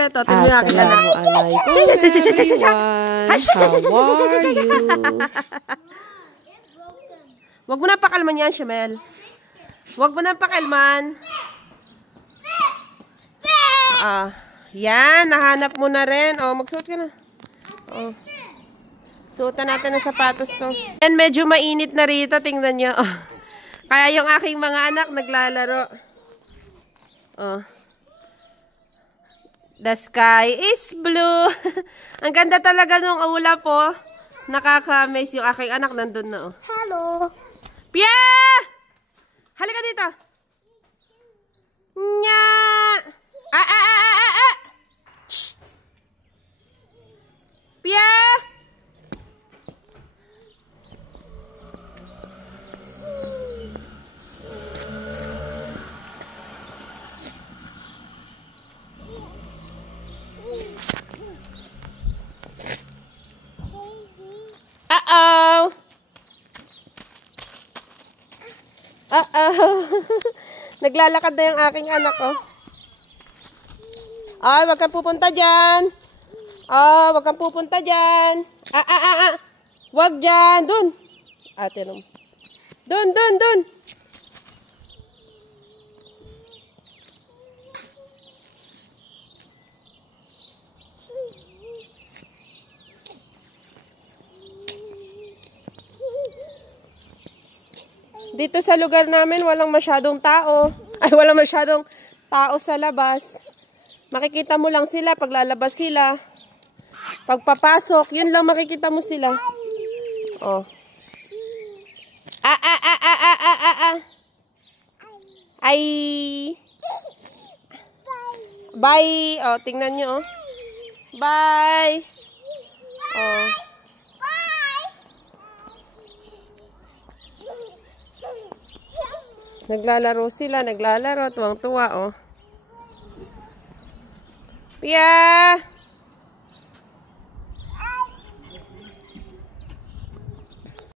Kompleto. Tingnan natin na. Assalamualaikum everyone. How are you? Huwag mo na pakalman yan, Shamel. Huwag mo na pakalman. Yan, nahanap mo na rin. Magsuot ka na. Suotan natin ang sapatos to. And medyo mainit na rito, tingnan nyo. Kaya yung aking mga anak naglalaro. The sky is blue. Ang ganda talaga nung ulap po. Nakaka-amaze yung aking anak nandun na. Hello. Pia! Halika dito. Nya! Shh! Pia! Naglalakad na yung aking anak, Ay, wag kang pupunta dyan. Wag kang pupunta dyan. Wag dyan. Dun. Ate nung. Dun. Dito sa lugar namin, walang masyadong tao. Ay, walang masyadong tao sa labas. Makikita mo lang sila pag lalabas sila. Pagpapasok, yun lang makikita mo sila. Ay. Bye. Tingnan nyo, Bye. Naglalaro sila, tuwang-tuwa, Pia!